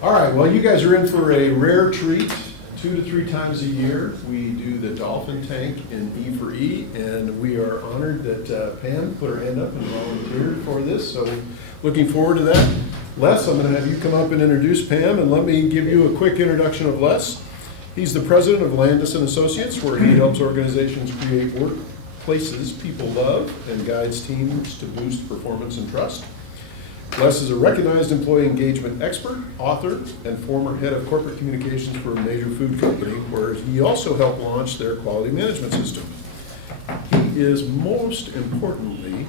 All right, well, you guys are in for a rare treat. 2 to 3 times a year, we do the Dolphin tank in e4e, and we are honored that Pam put her hand up and volunteered for this, so looking forward to that. Les, I'm going to have you come up and introduce Pam, and let me give you a quick introduction of Les. He's the president of Landis & Associates, where he helps organizations create workplaces people love and guides teams to boost performance and trust. Les is a recognized employee engagement expert, author, and former head of corporate communications for a major food company, where he also helped launch their quality management system. He is most importantly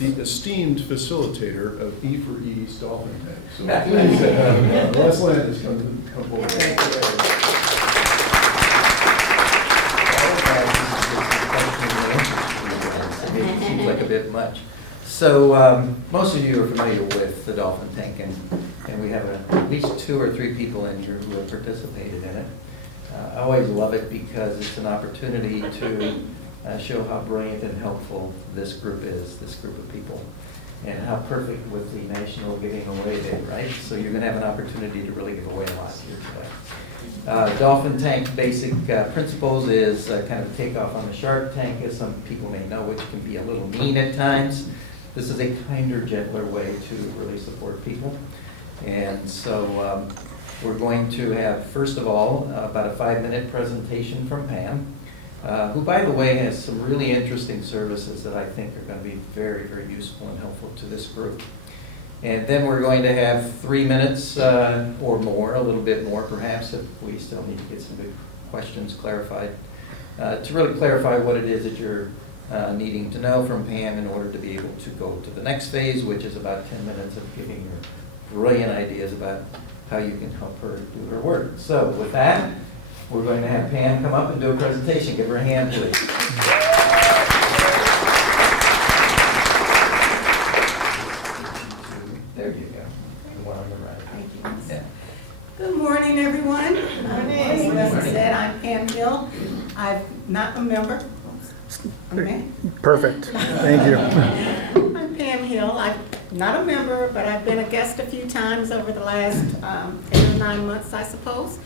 the esteemed facilitator of e4e's Dolphin tank. So please have Les Landis come forward. It seems like a bit much. So most of you are familiar with the Dolphin tank, and we have at least 2 or 3 people in here who have participated in it. I always love it because it's an opportunity to show how brilliant and helpful this group is, this group of people, and how perfect with the National Giving Away Day, right? So you're going to have an opportunity to really give away a lot here today. Dolphin tank basic principles is kind of takeoff on the Shark Tank, as some people may know, which can be a little mean at times. This is a kinder, gentler way to really support people. And so we're going to have, first of all, about a 5-minute presentation from Pam, who, by the way, has some really interesting services that I think are going to be very, very useful and helpful to this group. And then we're going to have 3 minutes or more, a little bit more perhaps, if we still need to get some good questions clarified, to really clarify what it is that you're needing to know from Pam in order to be able to go to the next phase, which is about 10 minutes of giving your brilliant ideas about how you can help her do her work. So with that, we're going to have Pam come up and do a presentation. Give her a hand, please. There you go. The one on the right. Thank you. Yeah. Good morning, everyone. As Leslie said, I'm Pam Hill. I'm not a member. Okay. Perfect. Thank you. I'm Pam Hill. I'm not a member, but I've been a guest a few times over the last 8 or 9 months, I suppose.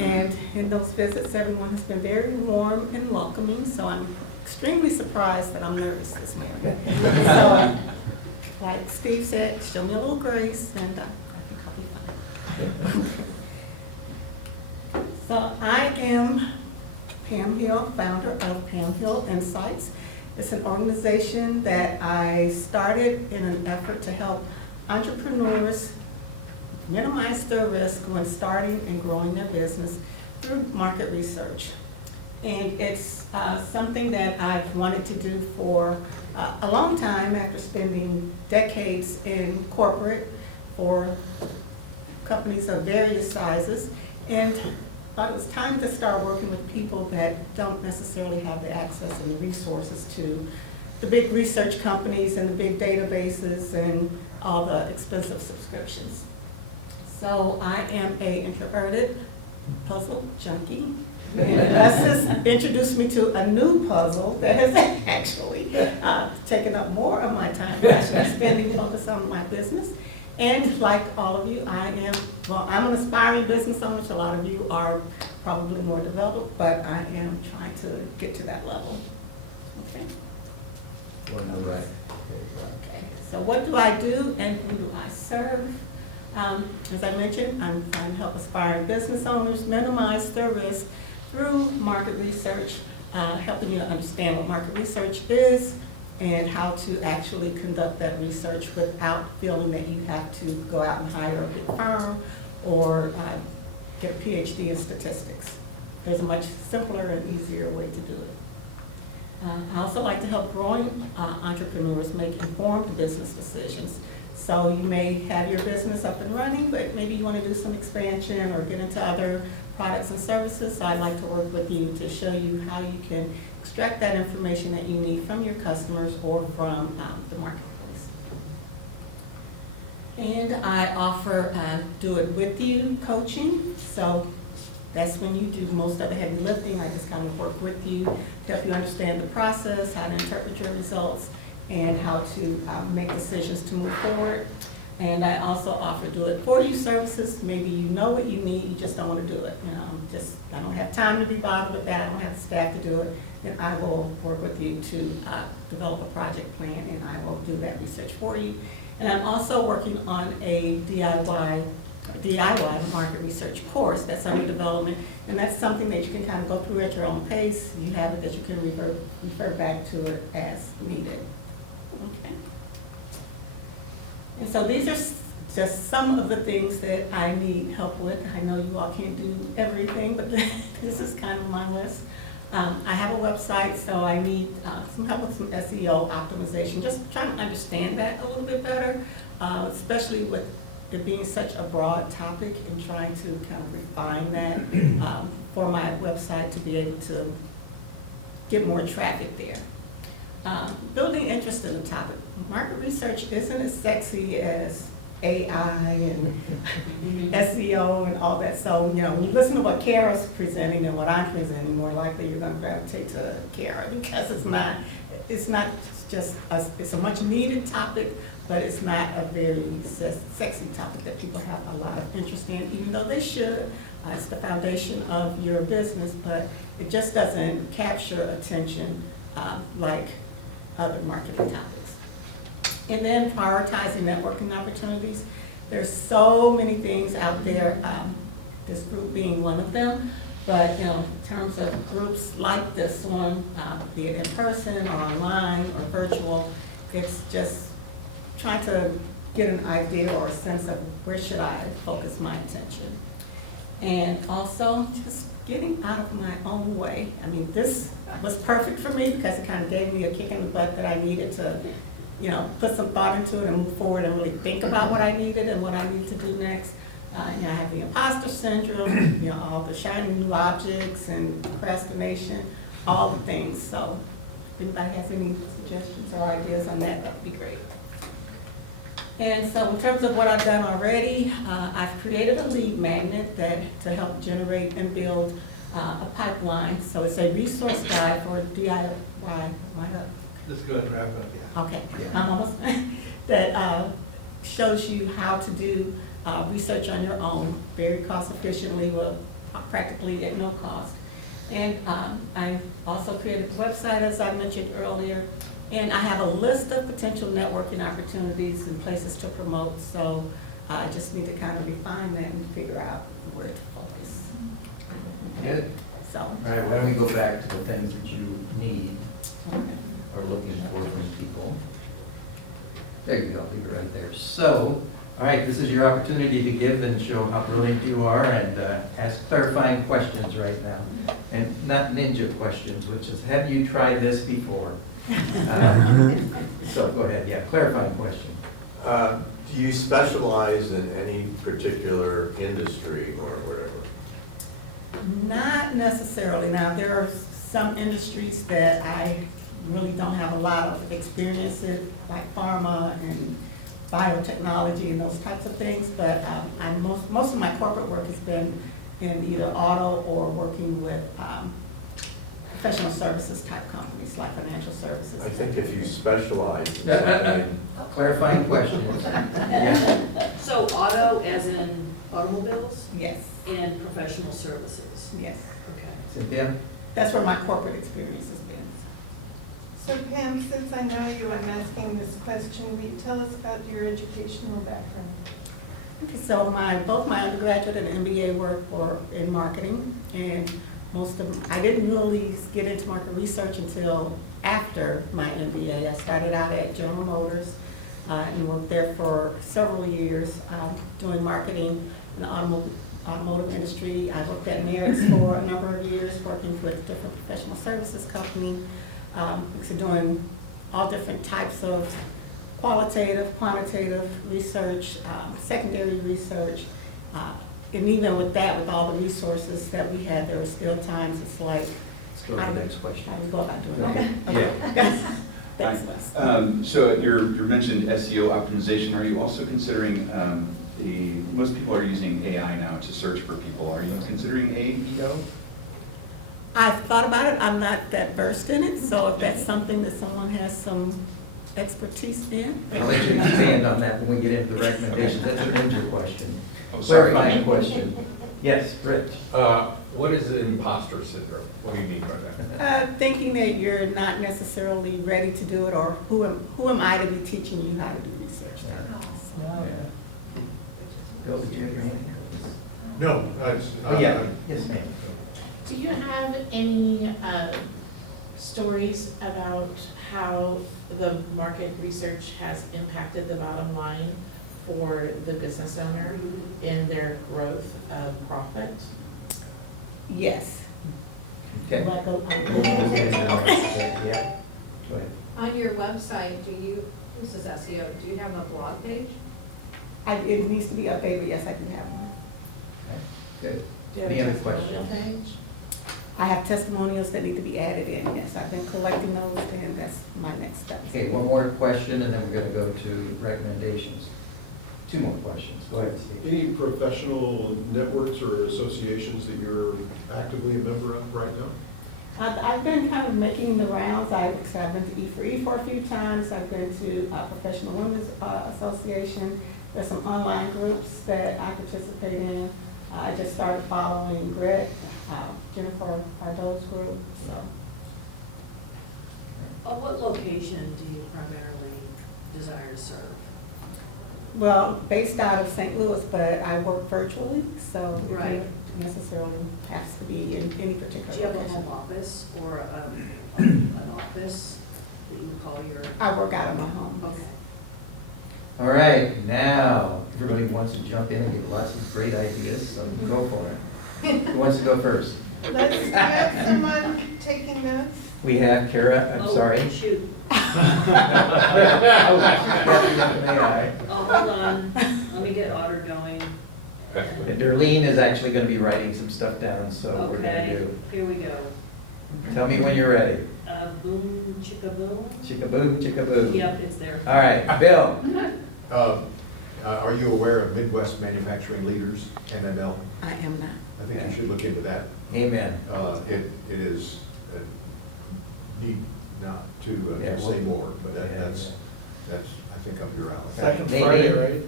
And in those visits, everyone has been very warm and welcoming, so I'm extremely surprised that I'm nervous this morning. So, like Steve said, show me a little grace, and I think I'll be fine. So I am Pam Hill, founder of Pam Hill Insights. It's an organization that I started in an effort to help entrepreneurs minimize their risk when starting and growing their business through market research. And it's something that I've wanted to do for a long time after spending decades in corporate for companies of various sizes, and thought it was time to start working with people that don't necessarily have the access and the resources to the big research companies and the big databases and all the expensive subscriptions. So I am an introverted puzzle junkie. And that's just introduced me to a new puzzle that has actually taken up more of my time, actually spending focus on my business. And like all of you, I'm an aspiring business owner, which a lot of you are probably more developed, but I am trying to get to that level. Okay? One on the right. Okay. So what do I do and who do I serve? As I mentioned, I'm trying to help aspiring business owners minimize their risk through market research, helping you to understand what market research is and how to actually conduct that research without feeling that you have to go out and hire a big firm or get a PhD in statistics. There's a much simpler and easier way to do it. I also like to help growing entrepreneurs make informed business decisions. So you may have your business up and running, but maybe you want to do some expansion or get into other products and services. So I'd like to work with you to show you how you can extract that information that you need from your customers or from the marketplace. And I offer do it with you coaching. So that's when you do most of the heavy lifting. I just kind of work with you to help you understand the process, how to interpret your results, and how to make decisions to move forward. And I also offer do-it-for-you services. Maybe you know what you need, you just don't want to do it. I don't have time to be bothered with that, I don't have the staff to do it. Then I will work with you to develop a project plan, and I will do that research for you. And I'm also working on a DIY market research course that's under development, and that's something that you can kind of go through at your own pace. You have it that you can refer back to it as needed. Okay. And so these are just some of the things that I need help with. I know you all can't do everything, but this is kind of my list. I have a website, so I need some help with some SEO optimization, just trying to understand that a little bit better, especially with it being such a broad topic, and trying to kind of refine that for my website to be able to get more traffic there. Building interest in the topic. Market research isn't as sexy as AI and SEO and all that. So, when you listen to what Kara's presenting and what I'm presenting, more likely you're going to gravitate to Kara, because it's not just, it's a much needed topic, but it's not a very sexy topic that people have a lot of interest in, even though they should. It's the foundation of your business, but it just doesn't capture attention like other marketing topics. And then prioritizing networking opportunities. There's so many things out there, this group being one of them, but in terms of groups like this one, be it in person or online or virtual, it's just trying to get an idea or a sense of where should I focus my attention. And also just getting out of my own way. I mean, this was perfect for me because it kind of gave me a kick in the butt that I needed to, put some thought into it and move forward and really think about what I needed and what I need to do next. I have the imposter syndrome, all the shiny new objects and procrastination, all the things. So if anybody has any suggestions or ideas on that, that would be great. And so in terms of what I've done already, I've created a lead magnet to help generate and build a pipeline. So it's a resource guide for DIY. Just go ahead and wrap it up, yeah. Okay, Yeah. I'm almost, that shows you how to do research on your own, very cost efficiently, practically at no cost. And I also created a website, as I mentioned earlier, and I have a list of potential networking opportunities and places to promote, so I just need to kind of refine that and figure out where to focus. Good. So. All right, why don't we go back to the things that you need Okay. or looking for from people. There you go, leave it right there. So, all right, this is your opportunity to give and show how brilliant you are, and ask clarifying questions right now. And not ninja questions, which is, have you tried this before? So go ahead, yeah, clarifying question. Do you specialize in any particular industry or whatever? Not necessarily. Now, there are some industries that I really don't have a lot of experience in, like pharma and biotechnology and those types of things, but most of my corporate work has been in either auto or working with professional services type companies, like financial services. I think if you specialize in something, Clarifying questions. Yeah. So auto as in automobiles Yes, and professional services? yes. Okay. Cynthia? That's where my corporate experience has been. So Pam, since I know you, I'm asking this question. Will you tell us about your educational background? Okay, so both my undergraduate and MBA work were in marketing, and I didn't really get into market research until after my MBA. I started out at General Motors and worked there for several years doing marketing in the automotive industry. I worked at Merritt's for a number of years, working with different professional services companies, so doing all different types of qualitative, quantitative research, secondary research, and even with that, with all the resources that we had, there were still times it's like, Let's go to the next question. how do we go about doing Okay. that? Okay. Thanks, Les. So you mentioned SEO optimization. Are you also considering, most people are using AI now to search for people. Are you considering AEO? I've thought about it. I'm not that versed in it, so if that's something that someone has some expertise in. I'll let you expand on that when we get into the recommendations. That's a major question. Oh, sorry. Clarifying question. Yes, Rich? What is imposter syndrome? What do you mean by that? Thinking that you're not necessarily ready to do it, or who am I to be teaching you how to do research? Bill, did you have your hand? No, Oh, yeah, yes, ma'am. Do you have any stories about how the market research has impacted the bottom line for the business owner in their growth of profit? Yes. Okay. Like Yeah. Go ahead. On your website, this is SEO, do you have a blog page? It needs to be updated, yes, I do have one. Okay, good. Do you have Any a other testimonial questions? page? I have testimonials that need to be added in, yes, I've been collecting those, and that's my next step. Okay, one more question, and then we're going to go to recommendations. Two more questions. Go ahead, Steve. Any professional networks or associations that you're actively a member of right now? I've been kind of making the rounds. I've been to e4e for a few times. I've been to Professional Women's Association. There's some online groups that I participate in. I just started following Grit, Jennifer Pardo's group, so. What location do you primarily desire to serve? Well, based out of St. Louis, but I work virtually, so it Right. doesn't necessarily has to be in any particular Do you have a location. home office or an office that you would call your? I work out of my home. Okay. All right, now, everybody wants to jump in and get lots of great ideas, so go for it. Who wants to go first? Let's have someone taking notes. We have Kara, I'm Oh, sorry. Shoot. May I? Oh, hold on. Let me get Otter going. And Darlene is actually going to be writing some stuff down, so we're going to Okay, do. here we go. Tell me when you're ready. Boom, chicka boom. Chicka-boom, chicka-boom. Yep, it's there. All right, Bill. Are you aware of Midwest Manufacturing Leaders, MML? I am not. I think you should look into that. Amen. It is need not to Yeah, say well, more, but yeah, that's, I think, up your alley. Second Maybe. Friday, right?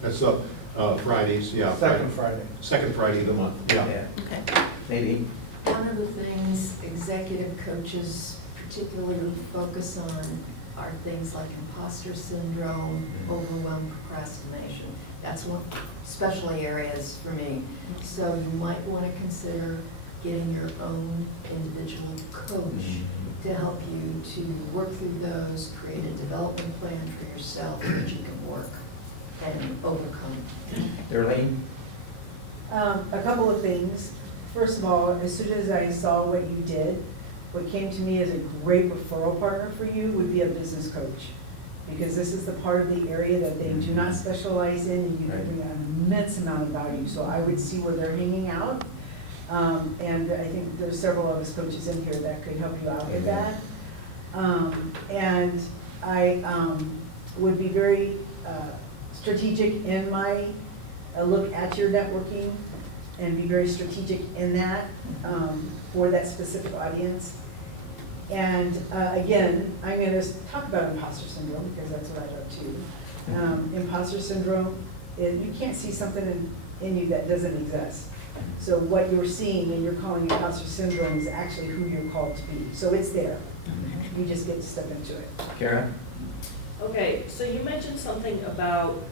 That's Fridays, yeah. Second Friday. Second Friday of the month, yeah. Okay. Maybe. One of the things executive coaches particularly focus on are things like imposter syndrome, overwhelmed procrastination. That's one, especially areas for me. So you might want to consider getting your own individual coach to help you to work through those, create a development plan for yourself that you can work and overcome. Darlene? A couple of things. First of all, as soon as I saw what you did, what came to me as a great referral partner for you would be a business coach. Because this is the part of the area that they do not specialize in, and you can bring an immense amount of value. So I would see where they're hanging out. And I think there's several of us coaches in here that could help you out with that. And I would be very strategic in my look at your networking and be very strategic in that for that specific audience. And again, I'm going to talk about imposter syndrome because that's what I love too. Imposter syndrome, you can't see something in you that doesn't exist. So what you're seeing and you're calling imposter syndrome is actually who you're called to be. So it's there. You just get to step into it. Kara? Okay, so you mentioned something about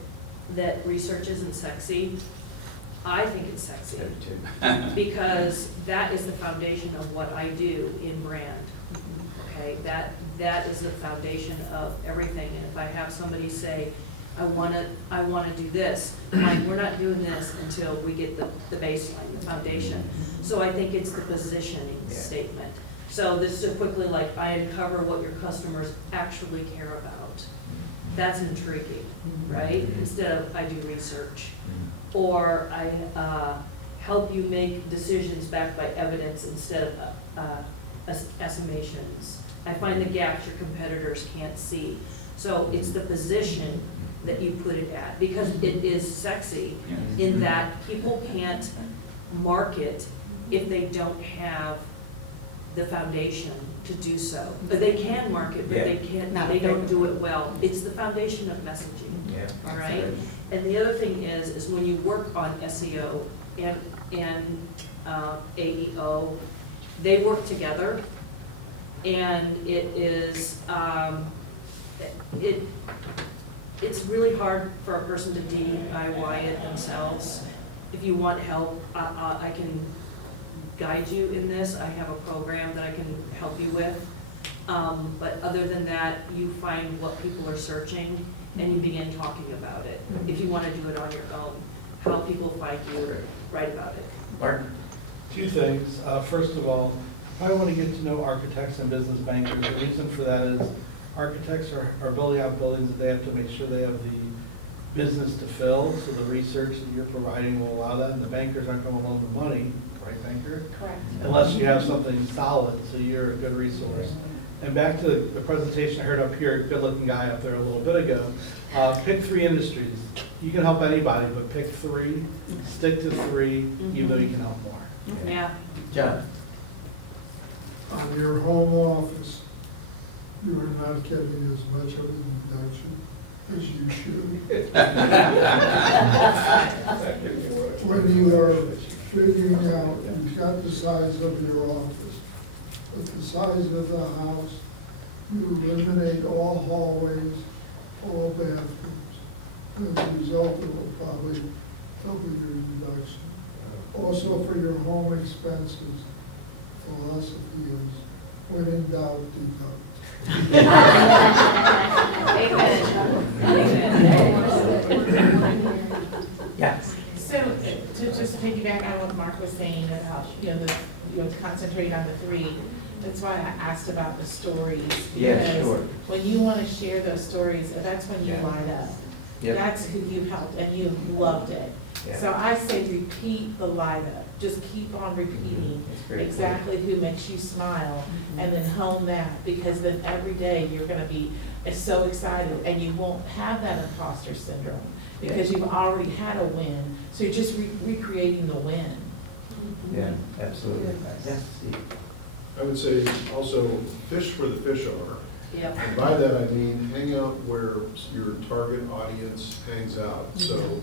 that research isn't sexy. I think it's sexy because that is the foundation of what I do in brand. Okay, that is the foundation of everything. And if I have somebody say, I want to do this, like, we're not doing this until we get the baseline, the foundation. So I think it's the positioning statement. So this is quickly like, I uncover what your customers actually care about. That's intriguing, right? Instead of I do research. Or I help you make decisions backed by evidence instead of estimations. I find the gaps your competitors can't see. So it's the position that you put it at, because it is sexy in that people can't market if they don't have the foundation to do so. But they can market, but they can't, they don't do it well. It's the foundation of messaging, Yeah. all right? And the other thing is when you work on SEO and AEO, they work together, and it is, it's really hard for a person to DIY it themselves. If you want help, I can guide you in this. I have a program that I can help you with. But other than that, you find what people are searching and you begin talking about it. If you want to do it on your own, how people find you, write about it. Mark? Two things. First of all, I want to get to know architects and business bankers. The reason for that is architects are building out buildings that they have to make sure they have the business to fill, so the research that you're providing will allow that, and the bankers aren't going to loan the money, right, banker? Correct. Unless you have something solid, so you're a good resource. And back to the presentation I heard up here, good-looking guy up there a little bit ago, pick 3 industries. You can help anybody, but pick 3, stick to 3, even though you can help more. Yeah. John? On your home office, you are not getting as much of an induction as you should. When you are figuring out, you've got the size of your office, but the size of the house, you eliminate all hallways, all bathrooms. As a result, it will probably double your deduction. Also, for your home expenses, philosophy is, when in doubt, deduct. Yes. So to just piggyback on what Mark was saying about, concentrate on the 3, that's why I asked about the stories. Yeah, because sure. when you want to share those stories, that's when you light up. Yep. That's who you helped and you loved it. Yeah. So I say repeat the light up. Just keep on repeating exactly who makes you smile, and then hone that, because then every day you're going to be so excited, and you won't have that imposter syndrome because you've already had a win. So you're just recreating the win. Yeah, absolutely. Yes, Steve? I would say also fish where the fish are. Yep. And by that I mean hang out where your target audience hangs out. So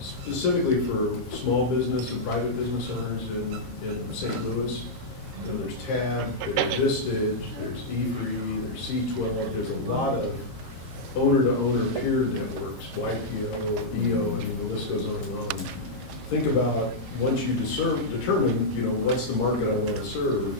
specifically for small business and private business owners in St. Louis, there's TAB, there's Vistage, there's e4e, there's C12, there's a lot of owner-to-owner peer networks, YPO, EO, I mean, the list goes on and on. Think about, once you determine, what's the market I want to serve,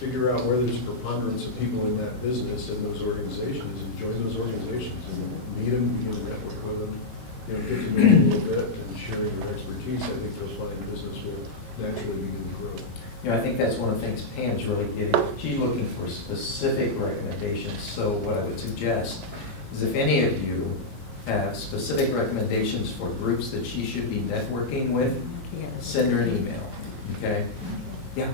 figure out where there's a preponderance of people in that business and those organizations, and join those organizations and meet them, network with them, get to know them a little bit, and sharing your expertise. I think you'll find business will naturally begin to grow. I think that's one of the things Pam's really getting. She's looking for specific recommendations. So what I would suggest is if any of you have specific recommendations for groups that she should be networking with, send her an email, okay? Yeah.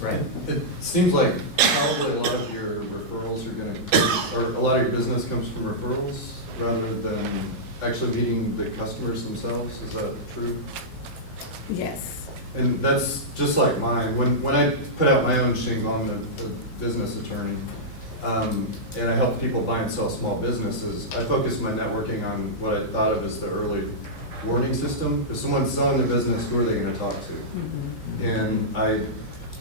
Right. It seems like probably a lot of your referrals are going to, or a lot of your business comes from referrals rather than actually meeting the customers themselves. Is that true? Yes. And that's just like mine. When I put out my own shingle, I'm a business attorney, and I help people buy and sell small businesses. I focus my networking on what I thought of as the early warning system. If someone's selling their business, who are they going to talk to? And I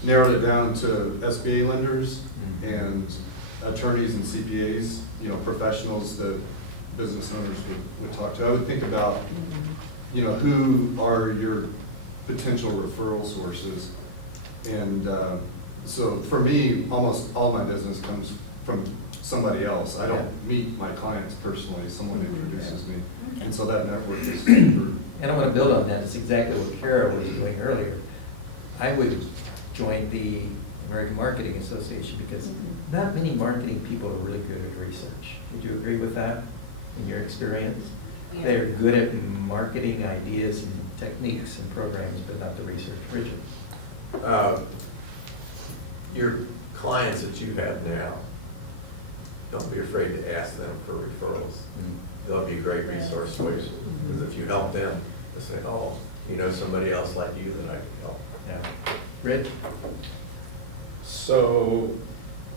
narrowed it down to SBA lenders and attorneys and CPAs, professionals that business owners would talk to. I would think about, who are your potential referral sources. And so for me, almost all my business comes from somebody else. I don't meet my clients personally, someone introduces me. And so that network is super. And I want to build on that. It's exactly what Kara was doing earlier. I would join the American Marketing Association because not many marketing people are really good at research. Would you agree with that in your experience? Yeah. They're good at marketing ideas and techniques and programs, but not the research. Richard? Your clients that you have now, don't be afraid to ask them for referrals. They'll be great resource for you. Because if you help them, they'll say, oh, somebody else like you that I can help. Yeah. Rich? So,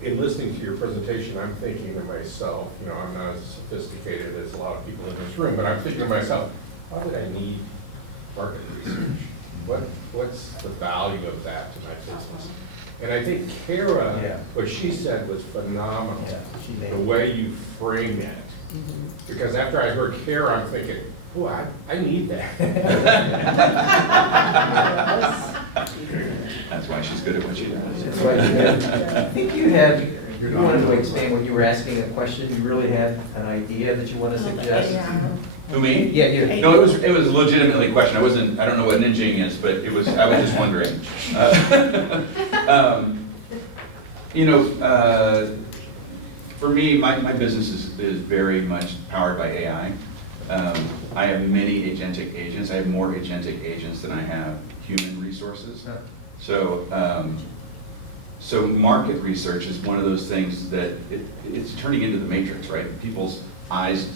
in listening to your presentation, I'm thinking to myself, you know, I'm not as sophisticated as a lot of people in this room, but I'm thinking to myself, why would I need market research? What's the value of that to my business? And I think Kara, Yeah. what she said was phenomenal, Yeah, she the nailed it. way you framed it. Because after I heard Kara, I'm thinking, oh, I need that. That's why she's good at what she That's does. why you had, I think you wanted to expand when you were asking a question, you really had an idea that you want to suggest? Who, me? Yeah, you. No, it was legitimately a question. I don't know what ninjing is, but I was just wondering. For me, my business is very much powered by AI. I have many agentic agents. I have more agentic agents than I have human resources. So market research is one of those things that it's turning into the matrix, right? People's eyes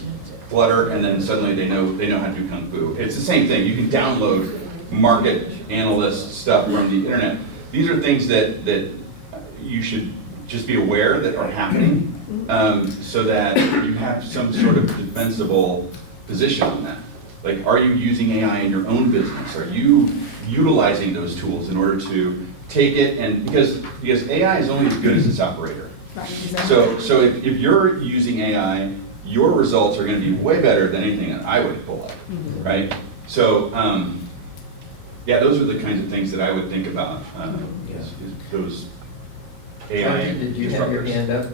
flutter and then suddenly they know how to do kung fu. It's the same thing. You can download market analyst stuff from the internet. These are things that you should just be aware that are happening, so that you have some sort of defensible position on that. Like, are you using AI in your own business? Are you utilizing those tools in order to take it and, because AI is only as good as its operator. So if you're using AI, your results are going to be way better than anything that I would pull up, right? So, yeah, those are the kinds of things that I would think about, is those AI Georgia, did you have your disruptors. hand up?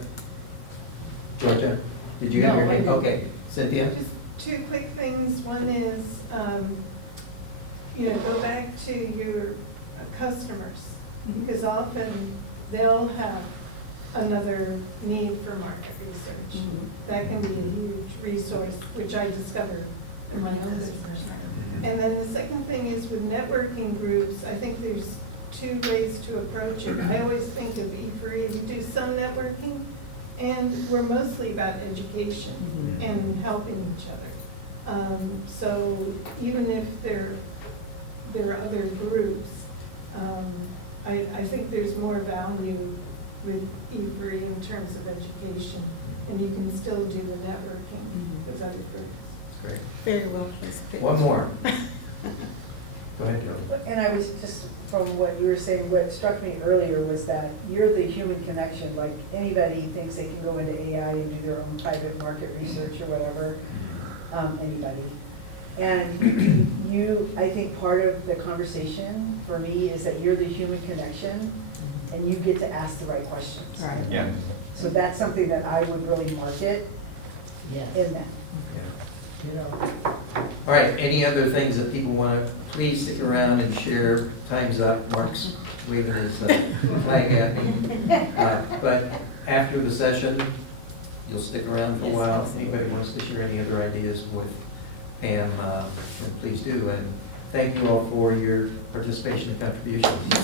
Georgia, did you have your No, I hand? didn't. Okay, Cynthia? Just two quick things. One is, go back to your customers, because often they'll have another need for market research. That can be a huge resource, which I discovered in my own business. And then the second thing is with networking groups, I think there's two ways to approach it. I always think of e4e, we do some networking, and we're mostly about education and helping each other. So even if there are other groups, I think there's more value with e4e in terms of education, and you can still do the networking with other groups. Great. Very well placed. One more. Go ahead, Joe. And I was just, from what you were saying, what struck me earlier was that you're the human connection. Like, anybody thinks they can go into AI and do their own private market research or whatever, anybody. And you, I think part of the conversation for me is that you're the human connection and you get to ask the right questions. Right. Yeah. So that's something that I would really market in that. All right, any other things that people want to, please stick around and share. Time's up, Mark's waving his flag at me. But after the session, you'll stick around for a while. If anybody wants to share any other ideas with Pam, then please do. And thank you all for your participation and contributions.